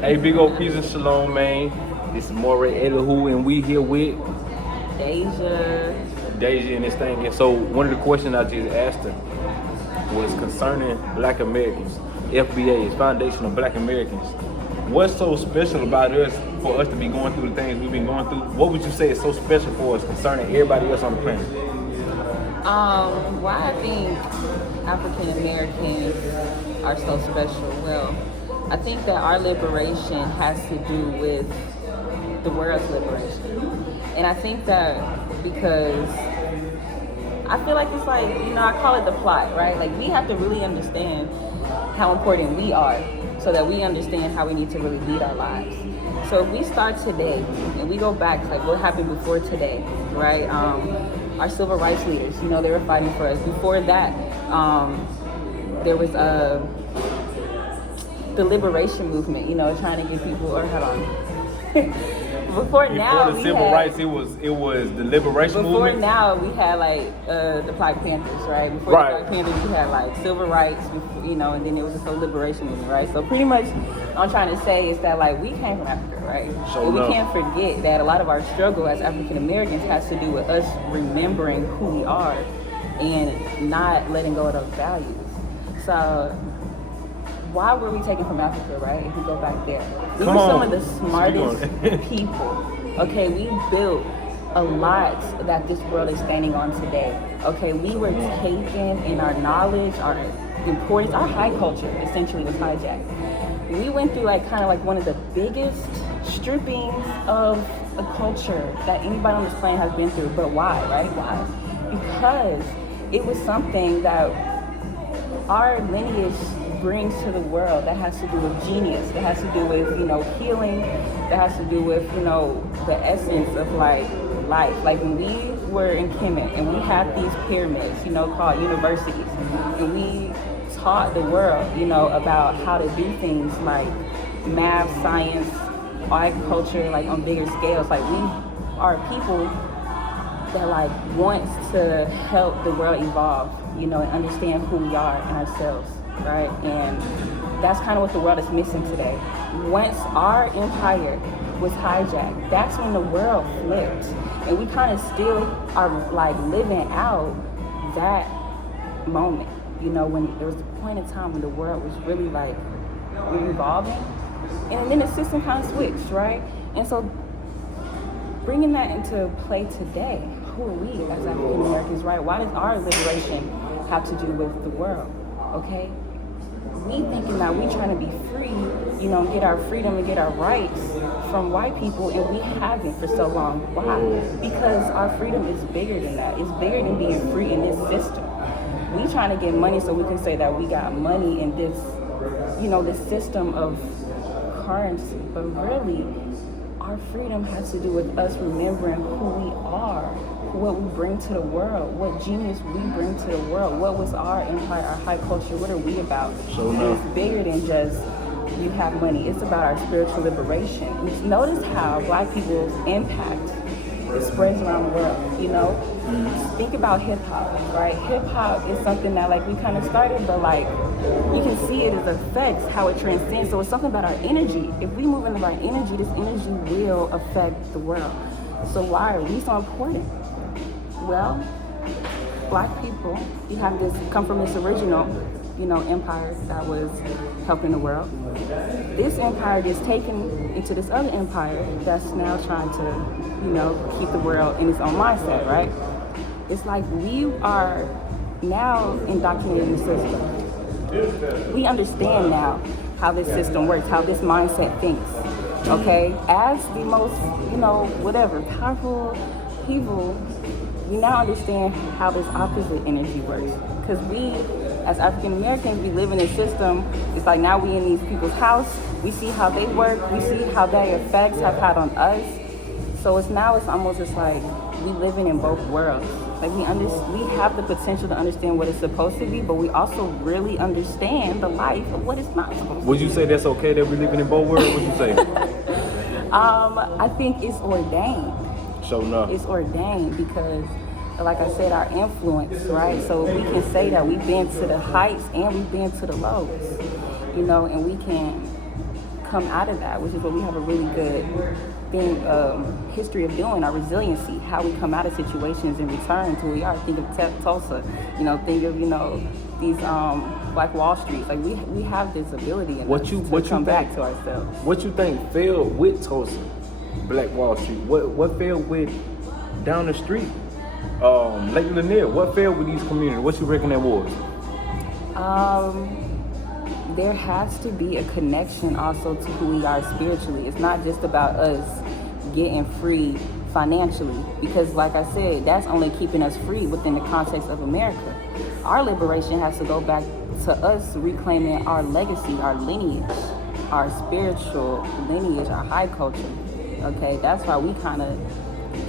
Hey, big old peace and shalom, man. This is Moray Elihu, and we here with Deja. Deja and this thing. And so, one of the questions I just asked her was concerning Black Americans. FBA is Foundation of Black Americans. What's so special about us for us to be going through the things we've been going through? What would you say is so special for us concerning everybody else on the planet? Why I think African Americans are so special? Well, I think that our liberation has to do with the world's liberation. And I think that because I feel like it's like, I call it the plot, right? Like we have to really understand how important we are so that we understand how we need to really lead our lives. So if we start today and we go back, like what happened before today, right? Our civil rights leaders, they were fighting for us. Before that, there was the liberation movement, trying to get people, or hold on. Before the civil rights, it was the liberation movement. Before now, we had like the Black Panthers, right? Before the Black Panthers, we had like civil rights, and then there was this whole liberation movement, right? So pretty much, what I'm trying to say is that like we came from Africa, right? And we can't forget that a lot of our struggle as African Americans has to do with us remembering who we are and not letting go of those values. So why were we taken from Africa, right? If we go back there, we were some of the smartest people. Okay, we built a lot that this world is standing on today. Okay, we were taken in our knowledge, our importance, our high culture essentially was hijacked. We went through like kind of like one of the biggest strippings of a culture that anybody on this planet has been through. But why, right? Why? Because it was something that our lineage brings to the world that has to do with genius, that has to do with, healing, that has to do with, the essence of like life. Like when we were in Kemet and we had these pyramids, called universities, and we taught the world, about how to do things like math, science, agriculture, like on bigger scales. Like we are people that like wants to help the world evolve, and understand who we are and ourselves. Right, and that's kind of what the world is missing today. Once our empire was hijacked, that's when the world flipped, and we kind of still are like living out that moment. When there was a point in time when the world was really like evolving, and then the system kind of switched, right? And so bringing that into play today, who are we as African Americans, right? Why does our liberation have to do with the world? Okay, we thinking that we trying to be free, get our freedom and get our rights from white people, and we haven't for so long. Why? Because our freedom is bigger than that. It's bigger than being free in this system. We trying to get money so we can say that we got money in this, this system of currency. But really, our freedom has to do with us remembering who we are, what we bring to the world, what genius we bring to the world, what was our empire, our high culture, what are we about? So it's bigger than just you have money. It's about our spiritual liberation. Notice how Black people's impact spreads around the world, Think about hip hop, right? Hip hop is something that like we kind of started, but like you can see it as effects, how it transcends. So it's something about our energy. If we move into our energy, this energy will affect the world. So why are we so important? Well, Black people, you have this come from this original, empire that was helping the world. This empire gets taken into this other empire that's now trying to, keep the world in its own mindset, right? It's like we are now indoctrinating the system. We understand now how this system works, how this mindset thinks, okay? As the most, powerful people, we now understand how this opposite energy works. Because we, as African Americans, we live in a system. It's like now we in these people's house. We see how they work. We see how their effects have had on us. So it's almost just like we living in both worlds. Like we have the potential to understand what it's supposed to be, but we also really understand the life of what it's not supposed to be. Would you say that's okay that we're living in both worlds? What you say? I think it's ordained. So no. It's ordained because, like I said, our influence, right? So we can say that we've been to the heights and we've been to the lows, and we can come out of that, which is what we have a really good history of doing, our resiliency, how we come out of situations and return to who we are. Think of Tulsa, think of, these Black Wall Street. Like we have this ability in us to come back to ourselves. What you think failed with Tulsa, Black Wall Street? What failed with down the street, Lake Lanier? What failed with these communities? What you reckon that was? There has to be a connection also to who we are spiritually. It's not just about us getting free financially, because like I said, that's only keeping us free within the context of America. Our liberation has to go back to us reclaiming our legacy, our lineage, our spiritual lineage, our high culture. Okay, that's why we kind of,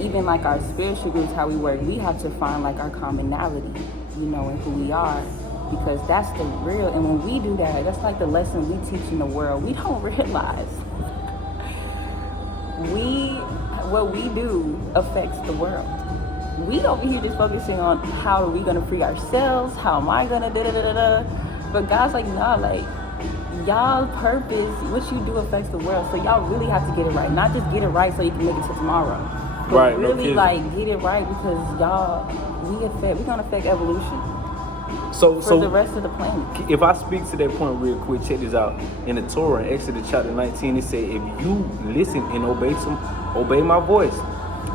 even like our spiritual groups, how we work, we have to find like our commonality, in who we are. Because that's the real, and when we do that, that's like the lesson we teach in the world. We don't realize what we do affects the world. We over here just focusing on how are we gonna free ourselves, how am I gonna da-da-da-da-da. But God's like, nah, like, y'all purpose, what you do affects the world. So y'all really have to get it right. Not just get it right so you can make it to tomorrow. But right, really get it right, because we're gonna affect evolution. So the rest of the planet. If I speak to that point real quick, check this out. In the Torah, in Exodus chapter 19, it said, if you listen and obey my voice.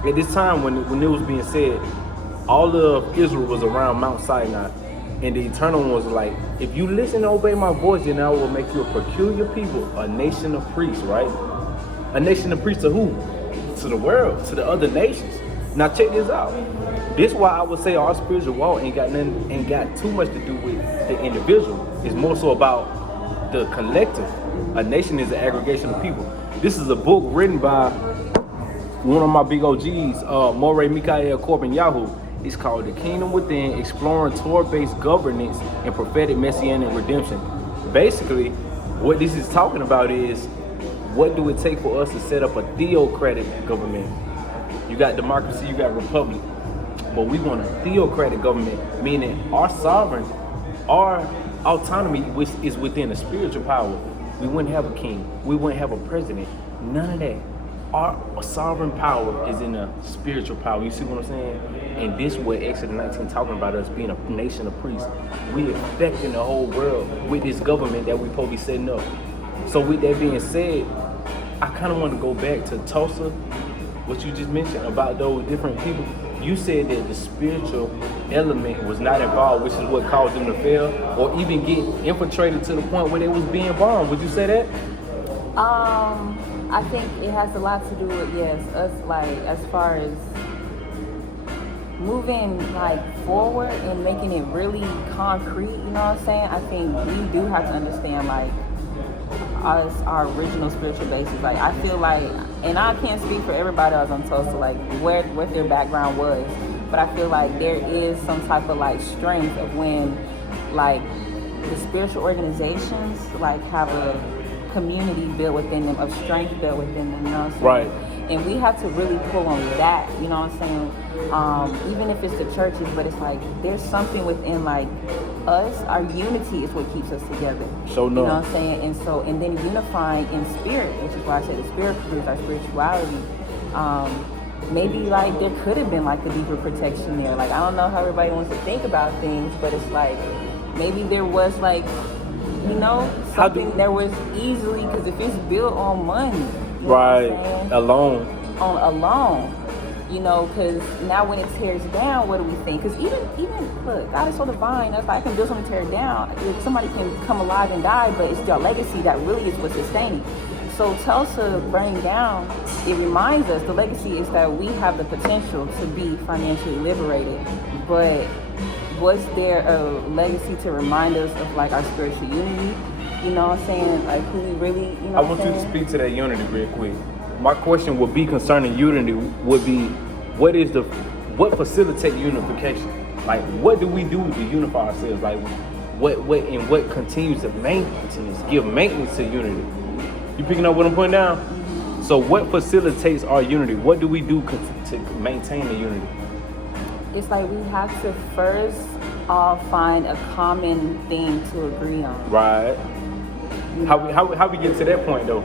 At this time, when it was being said, all of Israel was around Mount Sinai, and the Eternal One was like, if you listen and obey my voice, then I will make you a peculiar people, a nation of priests, right? A nation of priests to who? To the world, to the other nations. Now check this out. This is why I would say our spiritual walk ain't got too much to do with the individual. It's more so about the collective. A nation is an aggregation of people. This is a book written by one of my big OGs, Morey Mikael Corbin-Yahu. It's called The Kingdom Within, Exploring Torah-Based Governance and Prophetic Messianic Redemption. Basically, what this is talking about is, what do it take for us to set up a theocratic government? You got democracy, you got republic. But we want a theocratic government, meaning our sovereign, our autonomy, which is within a spiritual power. We wouldn't have a king. We wouldn't have a president. None of that. Our sovereign power is in a spiritual power. You see what I'm saying? And this is what Exodus 19 talking about, us being a nation of priests. We affecting the whole world with this government that we supposed to be setting up. So with that being said, I kind of want to go back to Tulsa, what you just mentioned about those different people. You said that the spiritual element was not involved, which is what caused them to fail, or even get infiltrated to the point where they was being bombed. Would you say that? I think it has a lot to do with, us, like, as far as moving, like, forward and making it really concrete, you know what I'm saying? I think we do have to understand, like, our original spiritual basis. Like, I feel like, and I can't speak for everybody else on Tulsa, like what their background was, but I feel like there is some type of like strength of when like the spiritual organizations like have a community built within them, of strength built within them, you know what I'm saying? Right. And we have to really pull on that, you know what I'm saying? Even if it's the churches, but it's like there's something within like us, our unity is what keeps us together. So no. You know what I'm saying? And then unifying in spirit, which is why I said the spirit is our spirituality. Maybe like there could have been like a deeper protection there. Like I don't know how everybody wants to think about things, but it's like maybe there was like, something that was easily, because if it's built on money, right, alone, because now when it tears down, what do we think? Because even look, God is so divine. If I can build something, tear it down, if somebody can come alive and die, but it's your legacy that really is what's sustaining. So Tulsa burning down, it reminds us the legacy is that we have the potential to be financially liberated, but was there a legacy to remind us of like our spiritual unity? You know what I'm saying? Like who we really, I want you to speak to that unity real quick. My question would be concerning unity would be, what facilitates unification? Like what do we do to unify ourselves? Like what continues to give maintenance to unity? You picking up what I'm putting down? Mm-hmm. So what facilitates our unity? What do we do to maintain the unity? It's like we have to first all find a common thing to agree on. Right. You How we get to that point though?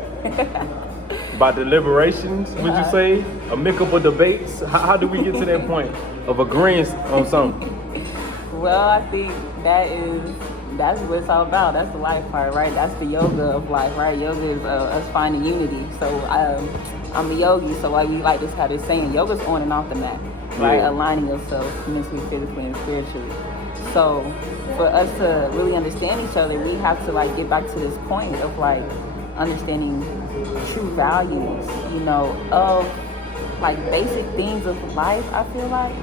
By deliberations, would you say? Amicable debates? How do we get to that point of agreeing on something? Well, I think that's what it's all about. That's the life part, right? That's the yoga of life, right? Yoga is us finding unity. So I'm a yogi, so like we like this have this saying, yoga's on and off the mat, right? Yeah. Aligning yourself mentally, physically, and spiritually. So for us to really understand each other, we have to like get back to this point of like understanding true values, you know, of like basic things of life. I feel like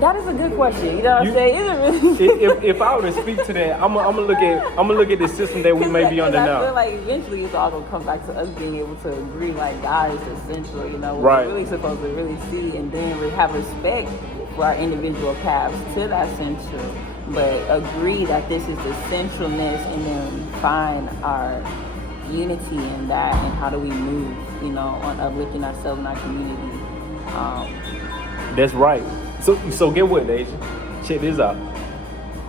that is a good question. You know what I'm saying? Is it really? if I were to speak to that, I'm gonna look at the system that we may be under now. I feel like eventually it's all gonna come back to us being able to agree, like God is essential. You know, right. We're really supposed to really see, and then we have respect for our individual paths to that central, but agree that this is the centralness, and then find our unity in that, and how do we move, you know, on uplifting ourselves and our community. That's right. So get what, Deja? Check this out.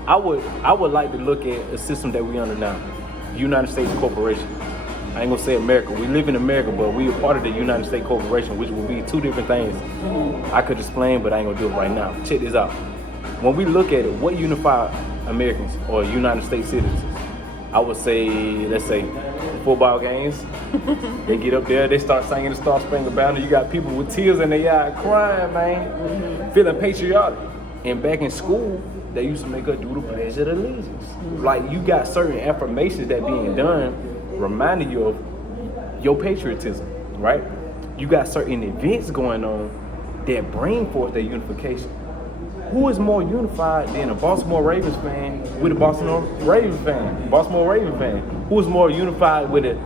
I would like to look at a system that we under now. United States Corporation. I ain't gonna say America. We live in America, but we are part of the United States Corporation, which will be two different things. I could explain, but I ain't gonna do it right now. Check this out. When we look at it, what unify Americans or United States citizens? I would say, let's say, football games. They get up there, they start singing the Star Spangled Banner. You got people with tears in their eye crying, man, feeling patriotic. And back in school, they used to make us do the Pledge of Allegiance. Like, you got certain affirmations that being done reminding you of your patriotism, right? You got certain events going on that bring forth that unification. Who is more unified than a Baltimore Ravens fan with a Baltimore Ravens fan? Baltimore Ravens fan. Who is more unified with an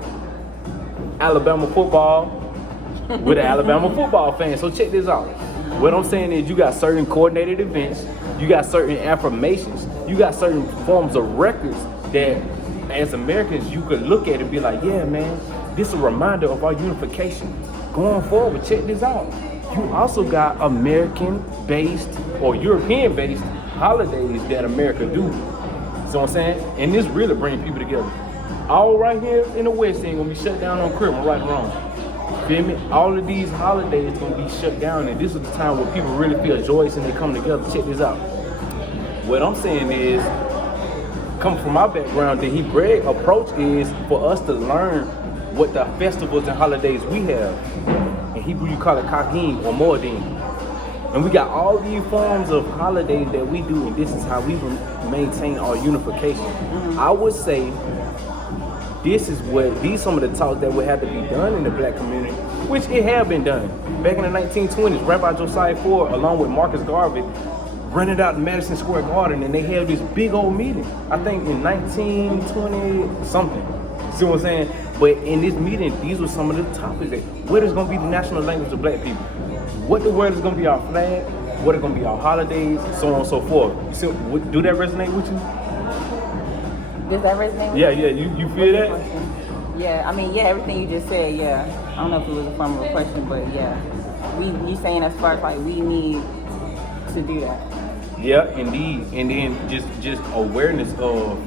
Alabama football with an Alabama football fan? So check this out. What I'm saying is you got certain coordinated events, you got certain affirmations, you got certain forms of records that as Americans you could look at and be like, yeah, man, this is a reminder of our unification. Going forward, check this out. You also got American-based or European-based holidays that America do. See what I'm saying? And this really brings people together. All right here in the West ain't gonna be shut down on Christmas, right or wrong. Feel me? All of these holidays gonna be shut down, and this is the time where people really feel joyous and they come together. Check this out. What I'm saying is, coming from my background, the Hebraic approach is for us to learn what the festivals and holidays we have. In Hebrew, you call it Kagim or Moedim. And we got all these forms of holidays that we do, and this is how we maintain our unification. I would say these some of the talks that would have to be done in the black community, which it have been done. Back in the 1920s, Rabbi Josiah Ford, along with Marcus Garvey, rented out Madison Square Garden, and they held this big old meeting. I think in 1920 something. See what I'm saying? But in this meeting, these were some of the topics. What is going to be the national language of black people? What the word is going to be our flag? What are going to be our holidays? So on and so forth. You see, do that resonate with you? Does that resonate with you? you? Yeah. You feel that? Yeah, I mean, yeah, everything you just said, yeah. I don't know if it was a form of a question, but yeah. You saying as far as like we need to do that. Yeah, indeed. And then just awareness of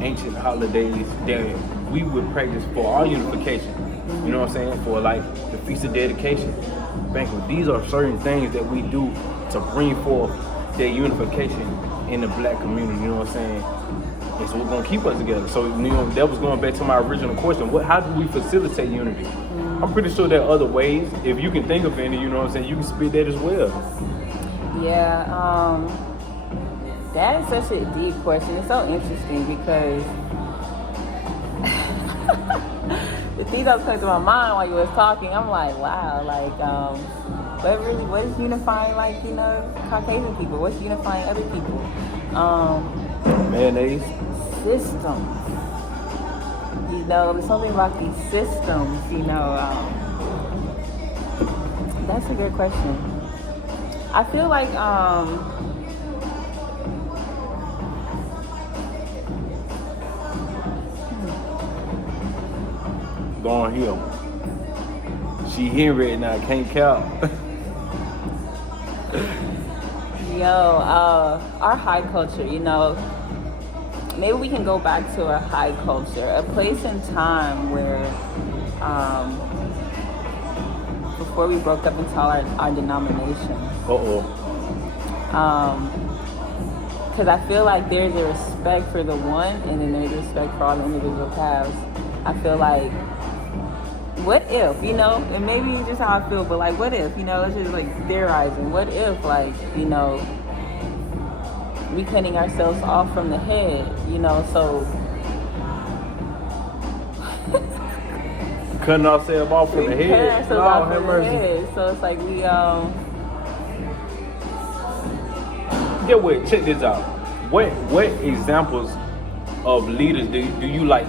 ancient holidays that we would practice for our unification. You know what I'm saying? For like the Feast of Dedication, banquet. These are certain things that we do to bring forth that unification in the black community. You know what I'm saying? And so we're gonna keep us together. So you know, that was going back to my original question. How do we facilitate unity? I'm pretty sure there are other ways. If you can think of any, you know what I'm saying, you can spit that as well. Yeah, that is such a deep question. It's so interesting because the things that was coming to my mind while you was talking, I'm like, wow, like, what is unifying, like, you know, Caucasian people? What's unifying other people? Mayonnaise. Systems. You know, there's something about these systems, you know. That's a good question. I feel like, Going here. She here right now, can't count. Yo, our high culture, you know, maybe we can go back to a high culture, a place and time where before we broke up into our denominations. Because I feel like there's a respect for the one, and then there's respect for all the individual paths. I feel like, what if, you know, and maybe it's just how I feel, but like, what if, you know, it's just like theorizing. What if, like, you know, we cutting ourselves off from the head, you know, so. Cutting ourselves off from the head. So it's like we, Yeah, wait, check this out. What examples of leaders do you like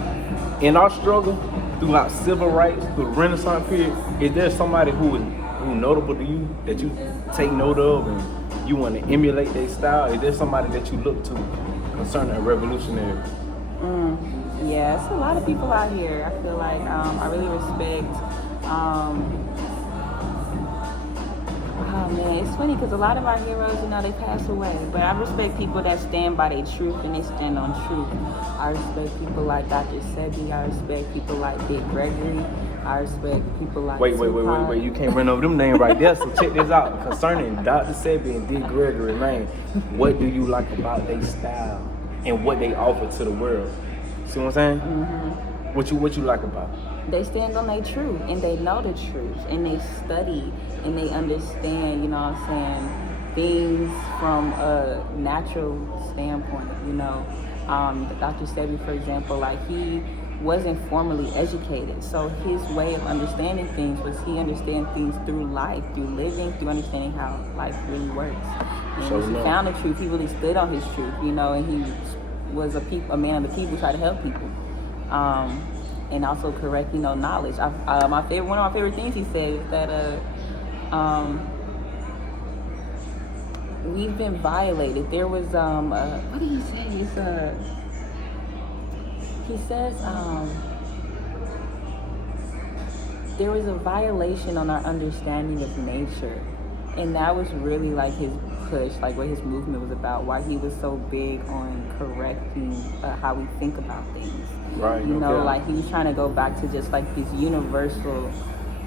in our struggle throughout civil rights, through the Renaissance period? Is there somebody who notable to you that you take note of and you want to emulate their style? Is there somebody that you look to concerning a revolutionary? Yeah, it's a lot of people out here. I feel like I really respect. Oh man, it's funny because a lot of our heroes, you know, they pass away. But I respect people that stand by their truth and they stand on truth. I respect people like Dr. Sebi. I respect people like Dick Gregory. I respect people like Wait. You can't run over them names right there. So check this out. Concerning Dr. Sebi and Dick Gregory, man, what do you like about their style and what they offer to the world? See what I'm saying? Mm-hmm. What you like about it? They stand on their truth and they know the truth and they study and they understand, you know what I'm saying, things from a natural standpoint, you know. Dr. Sebi, for example, like he wasn't formally educated, so his way of understanding things was he understand things through life, through living, through understanding how life really works. And so he found the truth, he really stood on his truth, you know, and he was a man of the people, try to help people. And also correct, you know, knowledge. One of my favorite things he said is that we've been violated. There was what did he say? He says there was a violation on our understanding of nature, and that was really like his push, like what his movement was about, why he was so big on correcting how we think about things. Right. You know, like he was trying to go back to just like this universal,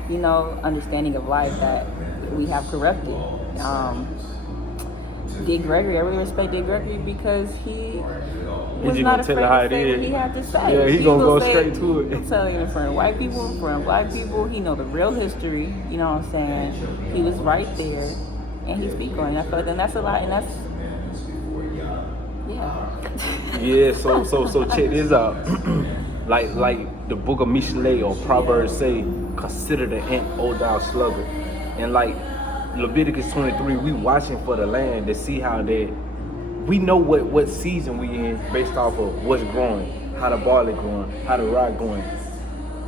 you know, understanding of life that we have corrupted. Dick Gregory, I really respect Dick Gregory because he was not afraid to say what he had to say. Yeah, he gonna go straight to it. I'm telling you, in front of white people, in front of black people, he know the real history. You know what I'm saying? He was right there, and he speak on it. I feel like that's a lot, and that's Yeah, so check this out. like the book of Michelet or Proverbs say, consider the ant, O thou sluggard. And like Leviticus 23, we watching for the land to see how we know what season we in based off of what's growing, how the barley growing, how the rye growing.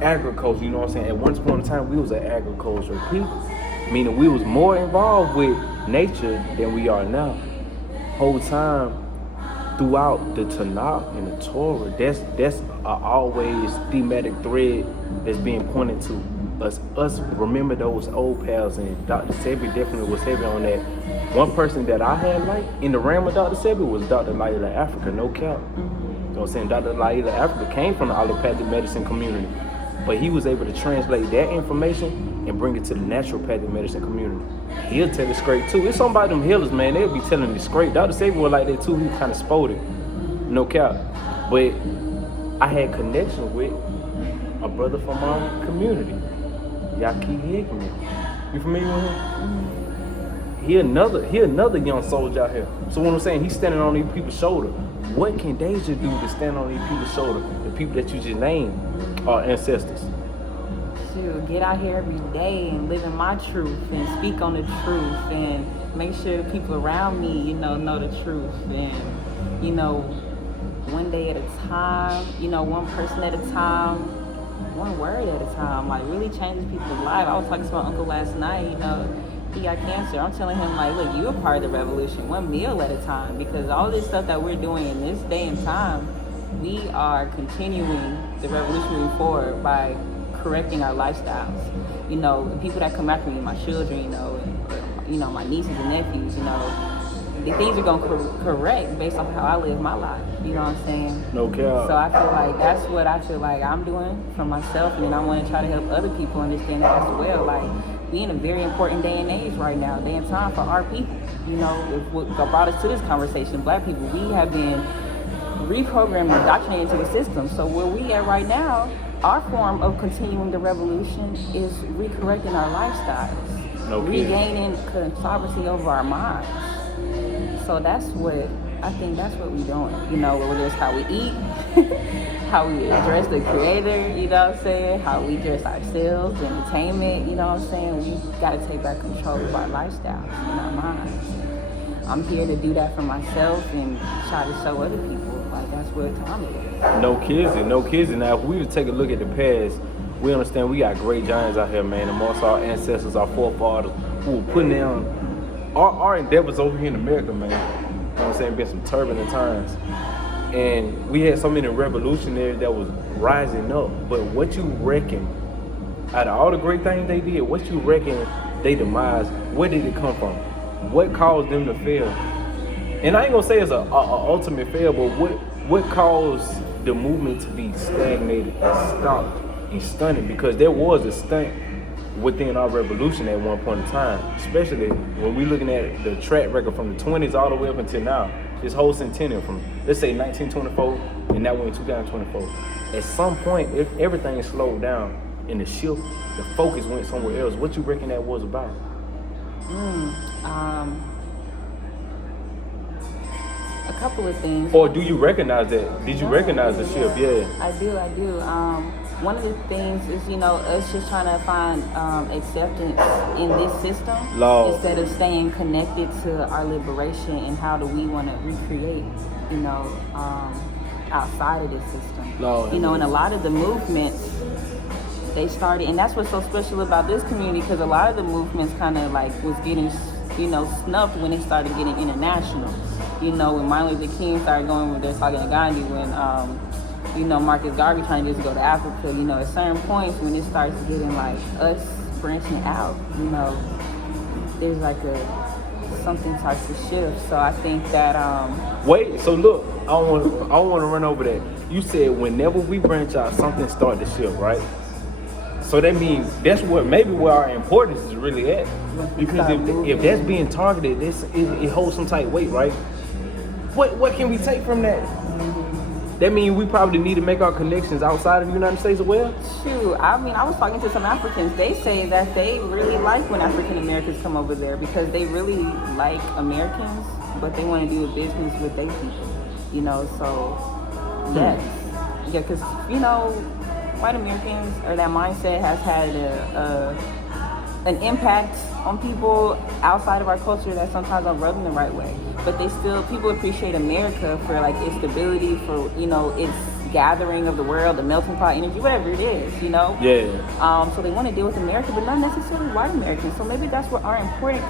Agriculture, you know what I'm saying? At one point in time, we was an agricultural people, meaning we was more involved with nature than we are now. Whole time throughout the Tanakh and the Torah, that's always thematic thread that's being pointed to us remember those old pals, and Dr. Sebi definitely was heavy on that. One person that I had like in the realm of Dr. Sebi was Dr. Laila Afrika, no cap. You know what I'm saying? Dr. Laila Afrika came from the allopathic medicine community, but he was able to translate that information and bring it to the naturopathic medicine community. He'll tell it straight too. It's somebody them healers, man, they'll be telling it straight. Dr. Sebi was like that too. He kind of spoiled it, no cap. But I had connection with a brother from our community, Yaki Hickman. You familiar with him? He another young soldier out here. So what I'm saying, he's standing on these people's shoulder. What can Deja do to stand on these people's shoulder? The people that you just named are ancestors. Shoot, get out here every day and live in my truth and speak on the truth and make sure the people around me, you know the truth, and, you know, one day at a time, you know, one person at a time, one word at a time, like really changes people's lives. I was talking to my uncle last night, you know, he got cancer. I'm telling him, like, look, you're a part of the revolution, one meal at a time, because all this stuff that we're doing in this day and time, we are continuing the revolution moving forward by correcting our lifestyles. You know, the people that come after me, my children, you know, and, you know, my nieces and nephews, you know, the things are gonna correct based on how I live my life. You know what I'm saying? No cap. So I feel like that's what I feel like I'm doing for myself, and then I want to try to help other people understand that as well. Like, we in a very important day and age right now, day and time for our people. You know, what brought us to this conversation, Black people, we have been reprogrammed and indoctrinated into the system. So where we at right now, our form of continuing the revolution is recorrecting our lifestyles, regaining sovereignty over our minds. So that's what I think. That's what we're doing. You know, whether it's how we eat, how we address the Creator. You know what I'm saying? How we dress ourselves, entertainment. You know what I'm saying? We got to take back control of our lifestyles and our minds. I'm here to do that for myself and try to show other people. Like, that's what time it is. No kidding. Now, if we were to take a look at the past, we understand we got great giants out here, man. Amongst our ancestors, our forefathers, who were putting down our endeavors over here in America, man. You know what I'm saying? Been some turbulent times. And we had so many revolutionaries that was rising up. But what you reckon, out of all the great things they did, what you reckon they demise, where did it come from? What caused them to fail? And I ain't gonna say it's a ultimate fail, but what caused the movement to be stagnated and stopped and stunted? Because there was a stunt within our revolution at one point in time, especially when we're looking at the track record from the 20s all the way up until now. This whole centennial from, let's say, 1924, and now we're in 2024. At some point, if everything slowed down and the shift, the focus went somewhere else. What you reckon that was about? A couple of things. Or do you recognize that? Did you recognize the shift? Yeah. I do. One of the things is, you know, us just trying to find acceptance in this system instead of staying connected to our liberation and how do we want to recreate, you know, outside of this system. You know, and a lot of the movements, they started, and that's what's so special about this community, because a lot of the movements kind of like was getting, you know, snuffed when they started getting international. You know, when Martin Luther King started going where they're talking to Gandhi, when, you know, Marcus Garvey trying to just go to Africa, you know, at certain points when it starts getting like us branching out, you know, there's like something starts to shift. So I think that, Wait, so look, I don't want to run over that. You said whenever we branch out, something starts to shift, right? So that means that's maybe where our importance is really at. Because if that's being targeted, it holds some type weight, right? What can we take from that? That means we probably need to make our connections outside of the United States as well? Shoot, I mean, I was talking to some Africans. They say that they really like when African Americans come over there because they really like Americans, but they want to do business with their people, you know, so yes. Yeah, because, you know, white Americans, or that mindset has had an impact on people outside of our culture that sometimes aren't rubbing the right way. But people appreciate America for like its stability, for, you know, its gathering of the world, the melting pot energy, whatever it is, you know? Yeah. So they want to deal with America, but not necessarily white Americans. So maybe that's where our importance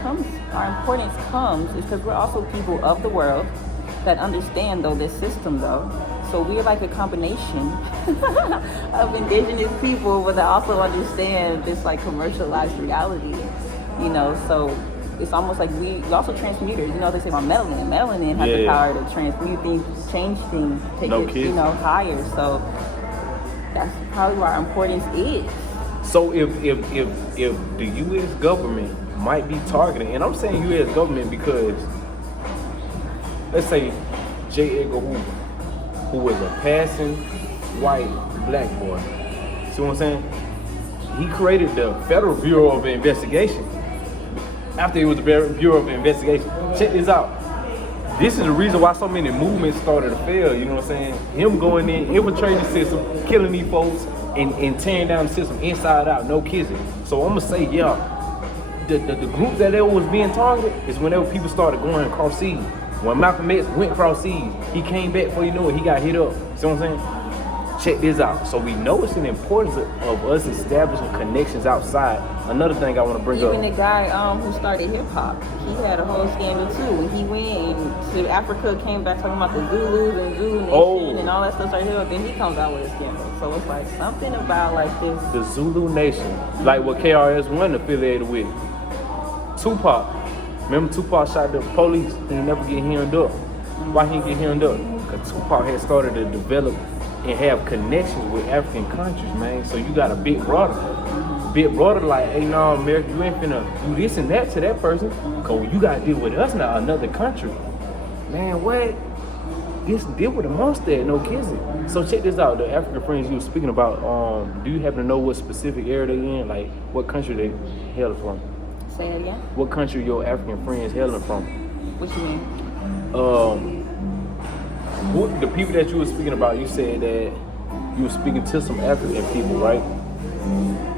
comes is because we're also people of the world that understand, though, this system, though. So we're like a combination of indigenous people, but that also understand this like commercialized reality, you know? So it's almost like we also transmuters. You know, they say about melanin. Melanin has the power to transmute things, change things, take it, you know, higher. So that's probably where our importance is. So if the U.S. government might be targeting, and I'm saying U.S. government because, let's say J. Edgar Hoover, who was a passing white black boy. See what I'm saying? He created the Federal Bureau of Investigation. After it was the Bureau of Investigation. Check this out. This is the reason why so many movements started to fail, you know what I'm saying? Him going in, infiltrating the system, killing these folks, and tearing down the system inside out, no kissing. So I'm gonna say, the group that was being targeted is whenever people started going across seas. When Malcolm X went across seas, he came back before you know it, he got hit up. See what I'm saying? Check this out. So we know it's an importance of us establishing connections outside. Another thing I want to bring up. Even the guy who started hip hop, he had a whole scandal too. When he went to Africa, came back talking about the Zulus and Zulu Nation and all that stuff right here, then he comes out with a scandal. So it's like something about like this. The Zulu Nation, like what KRS-One affiliated with. Tupac Remember Tupac shot the police and he never get hemmed up. Why he didn't get hemmed up? Because Tupac had started to develop and have connections with African countries, man. So you got a big brother. Big brother like, hey, no, America, you ain't finna do this and that to that person. Cause you gotta deal with us now, another country. Man, what? This deal with amongst that, no kidding. So check this out, the African friends you were speaking about, do you happen to know what specific area they in? Like, what country they hailing from? Say it again? What country your African friends hailing from? What you mean? The people that you were speaking about, you said that you were speaking to some African people, right?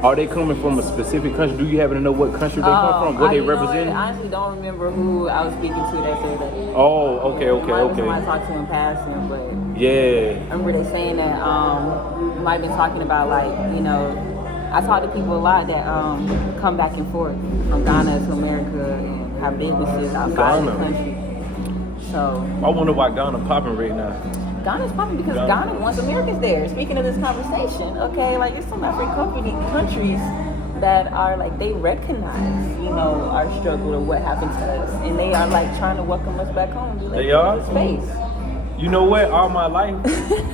Are they coming from a specific country? Do you happen to know what country they come from? What they represent? I honestly don't remember who I was speaking to that said that. Oh, okay. Somebody talked to in passing, but yeah. I remember they saying that might have been talking about like, you know, I talk to people a lot that come back and forth from Ghana to America and have businesses outside the country. So I wonder why Ghana popping right now. Ghana's popping because Ghana wants Americans there. Speaking of this conversation, okay, like it's some African countries that are like, they recognize, you know, our struggle or what happened to us, and they are like trying to welcome us back home. Like, they are? Space. You know what? All my life,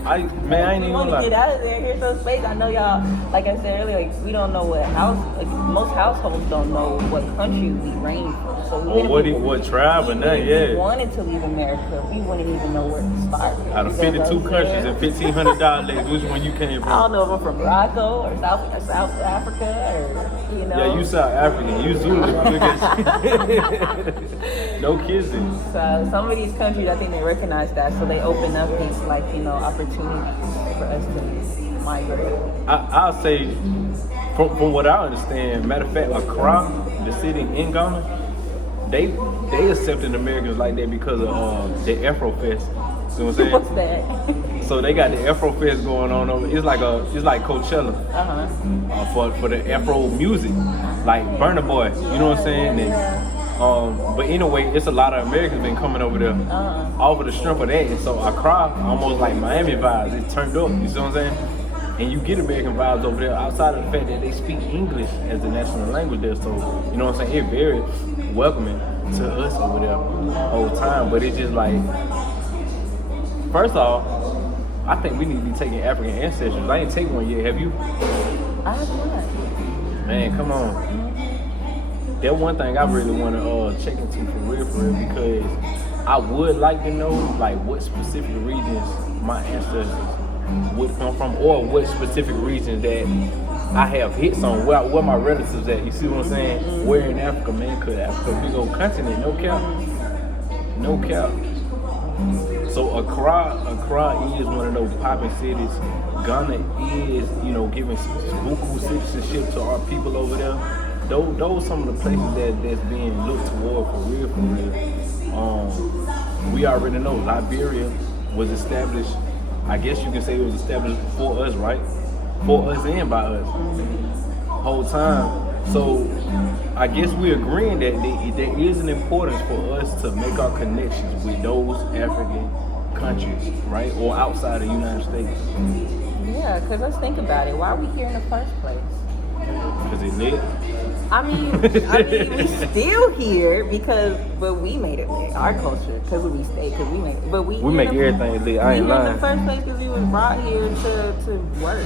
I ain't even gonna lie. Get out of there. Here's some space. I know y'all. Like I said earlier, like we don't know what house. Like most households don't know what country we reign from. So what tribe and that? Yeah. If we wanted to leave America, we wouldn't even know where to start. Out of 52 countries and $1,500, which one you came from? I don't know if I'm from Morocco or South Africa or you know. Yeah, you South African. You Zulu. No kissing. So some of these countries, I think they recognize that, so they open up these like, you know, opportunities for us to migrate. I'll say, from what I understand, matter of fact, Accra, the city in Ghana, they accepted Americans like that because of the Afro Fest. You know what I'm saying? What's that? So they got the Afro Fest going on over. It's like Coachella. For the Afro music, like Burna Boy. You know what I'm saying? And, but anyway, it's a lot of Americans been coming over there off of the strength of that. And so Accra, almost like Miami vibes, it turned up. You see what I'm saying? And you get American vibes over there outside of the fact that they speak English as the national language there. So, you know what I'm saying? It's very welcoming to us over there the whole time. But it's just like, first off, I think we need to be taking African ancestors. I ain't taking one yet. Have you? I have not. Man, come on. That one thing I really want to check into for real, because I would like to know like what specific regions my ancestors would come from, or what specific regions that I have hits on, where my relatives at. You see what I'm saying? Where in Africa, man? Cause Africa a big old continent, no cap. So Accra is one of those popping cities. Ghana is, you know, giving buku citizenship to our people over there. Those some of the places that's being looked toward for real. We already know Liberia was established. I guess you can say it was established for us, right? For us and by us, whole time. So I guess we're agreeing that there is an importance for us to make our connections with those African countries, right? Or outside of the United States. Yeah, because let's think about it. Why are we here in the first place? Because it lit. I mean, we still here but we made it lit. Our culture, because we stayed, because we made it. But we make everything lit. I ain't lying. in the first place because we was brought here to work.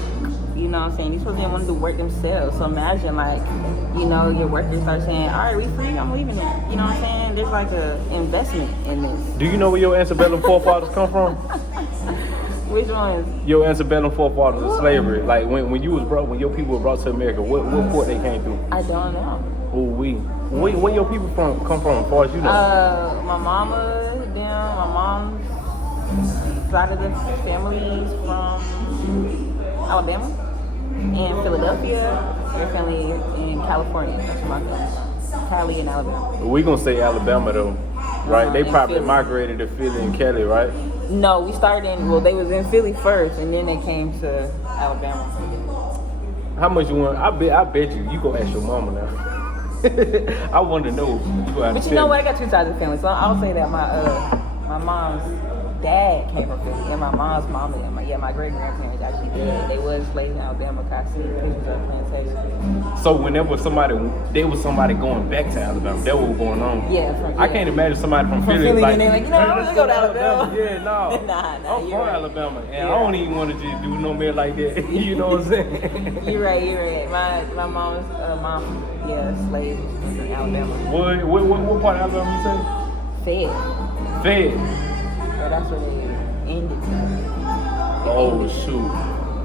You know what I'm saying? These people didn't want to do work themselves. So imagine, like, you know, your workers start saying, all right, we free, I'm leaving it. You know what I'm saying? There's like an investment in this. Do you know where your antebellum forefathers come from? Which ones? Your antebellum forefathers of slavery. Like when you was brought, when your people were brought to America, what port they came through? I don't know. Where your people come from, as far as you know? My mama, my mom's side of the family is from Alabama and Philadelphia. Their family in California. That's my family. Cali and Alabama. We gonna say Alabama though, right? They probably Philly. Migrated to Philly and Cali, right? No, we started they was in Philly first, and then they came to Alabama. How much you want? I bet you go ask your mama now. I want to know. But you know what? I got two sides of the family, so I'll say that my mom's dad came from Philly, and my mom's mom and my great grandparents actually did. They was slaves in Alabama. I see pictures of plantation. So whenever there was somebody going back to Alabama, that was going on. Yeah, I can't imagine somebody from Philly like, and they're like, you know, I'm gonna go to Alabama. Yeah, no. nah, I'm from Alabama, and I don't even want to just do no man like that. You know what I'm saying? You're right. My mom's mom, slave in Alabama. What part of Alabama you say? Fed. Yeah, that's where they ended. Oh shoot!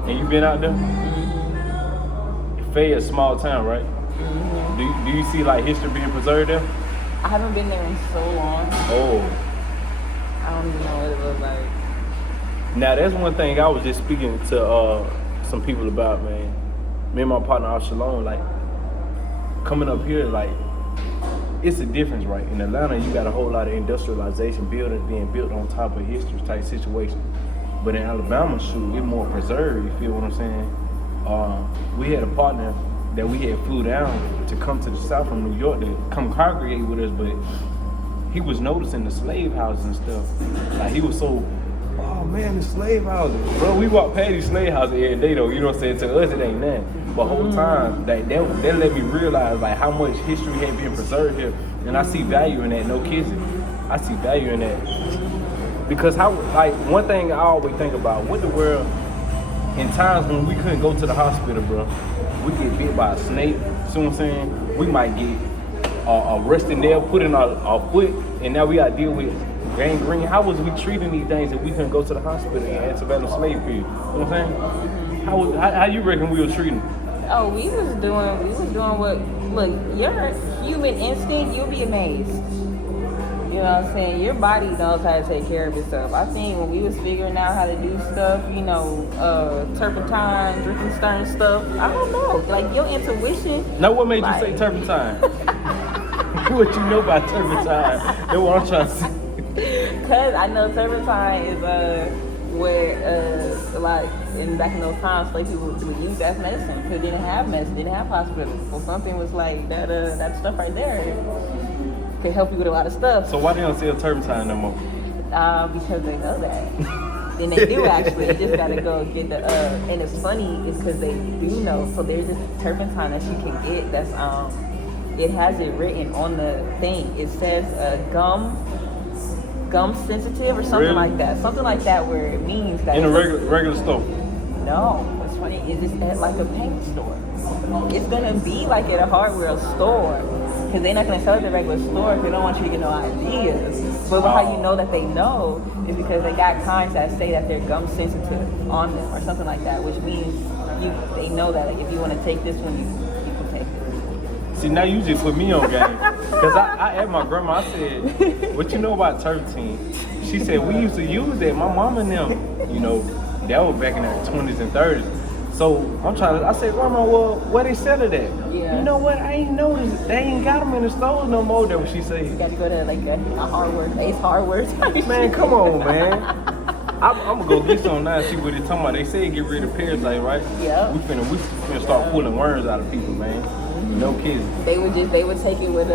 And you been out there? Mm-hmm. Fayette, a small town, right? Mm-hmm. Do you see like history being preserved there? I haven't been there in so long. Oh. I don't even know what it looks like. Now that's one thing I was just speaking to some people about, man. Me and my partner Shalom, like coming up here, like it's a difference, right? In Atlanta, you got a whole lot of industrialization, buildings being built on top of history type situation. But in Alabama, shoot, it's more preserved. You feel what I'm saying? We had a partner that we had flew down to come to the South from New York to come congregate with us, but he was noticing the slave houses and stuff. Like he was so, oh man, the slave houses. Bro, we walk past these slave houses every day though, you know what I'm saying? To us it ain't nothing. But whole time, that let me realize like how much history had been preserved here. And I see value in that, no kidding. I see value in that. Because one thing I always think about, what the world, in times when we couldn't go to the hospital, bro, we get bit by a snake, see what I'm saying? We might get a rusty nail put in our foot, and now we gotta deal with gangrene. How was we treating these things if we couldn't go to the hospital in antebellum slave period? You know what I'm saying? How you reckon we were treating? Oh, we was doing what, look, your human instinct, you'll be amazed. You know what I'm saying? Your body knows how to take care of itself. I think when we was figuring out how to do stuff, you know, turpentine, drinking stern stuff, I don't know. Like your intuition. Now what made you say turpentine? What you know about turpentine? That's what I'm trying to say. Cause I know turpentine is where like back in those times, slave people would use that as medicine because they didn't have medicine, didn't have hospitals. So something was like that stuff right there could help you with a lot of stuff. So why they don't sell turpentine no more? Because they know that. And they do actually. They just gotta go get the and it's funny is because they do know. So there's this turpentine that you can get that's it has it written on the thing. It says gum sensitive or something like that. Something like that where it means that in a regular store. No, what's funny is it's at like a paint store. It's gonna be like at a hardware store. Because they're not gonna sell it at a regular store if they don't want you to get no ideas. But how you know that they know is because they got kinds that say that they're gum sensitive on them or something like that, which means they know that if you want to take this one, you can take it. See, now you just put me on game. Because I asked my grandma, I said, what you know about turpentine? She said, we used to use that. My mom and them, you know, that was back in the 20s and 30s. So I said, Grandma, well, where they sell it at? Yeah. You know what? I ain't noticed. They ain't got them in the stores no more. That's what she said. You got to go to like a hardware, Ace Hardware type. Man, come on, man. I'm gonna go get some now and see what they talking about. They say get rid of parasites, right? Yeah. We finna start pulling worms out of people, man. No kidding. They would take it with